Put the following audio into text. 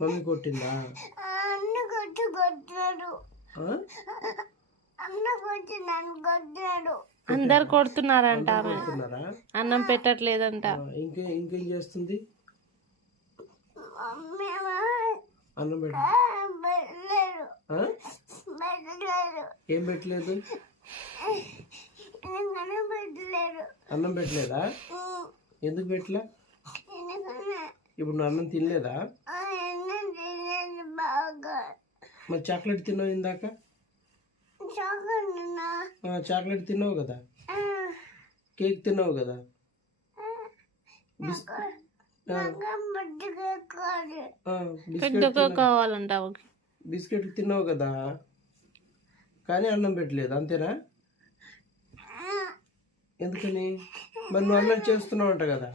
Mummy కొట్టిందా? అందరు కొడుతున్నారంట, అన్నం పెట్టట్లేదంట. ఇంకేం చేస్తుంది? అన్నం ఏం పెట్టలేదు? అన్నం పెట్టలేదా? ఎందుకు పెట్టలే? ఇప్పుడు నువ్వు అన్నం తినలేదా? మరి చాక్లెట్ తిన్నావు ఇందాక. చాక్లెట్ తిన్నావు కదా, కేక్ తిన్నావు కదా, బిస్కెట్ తిన్నావు కదా, కానీ అన్నం పెట్టలేదు, అంతేనా? ఎందుకని? మరి నువ్వు అన్నం చేస్తున్నావు అంట కదా.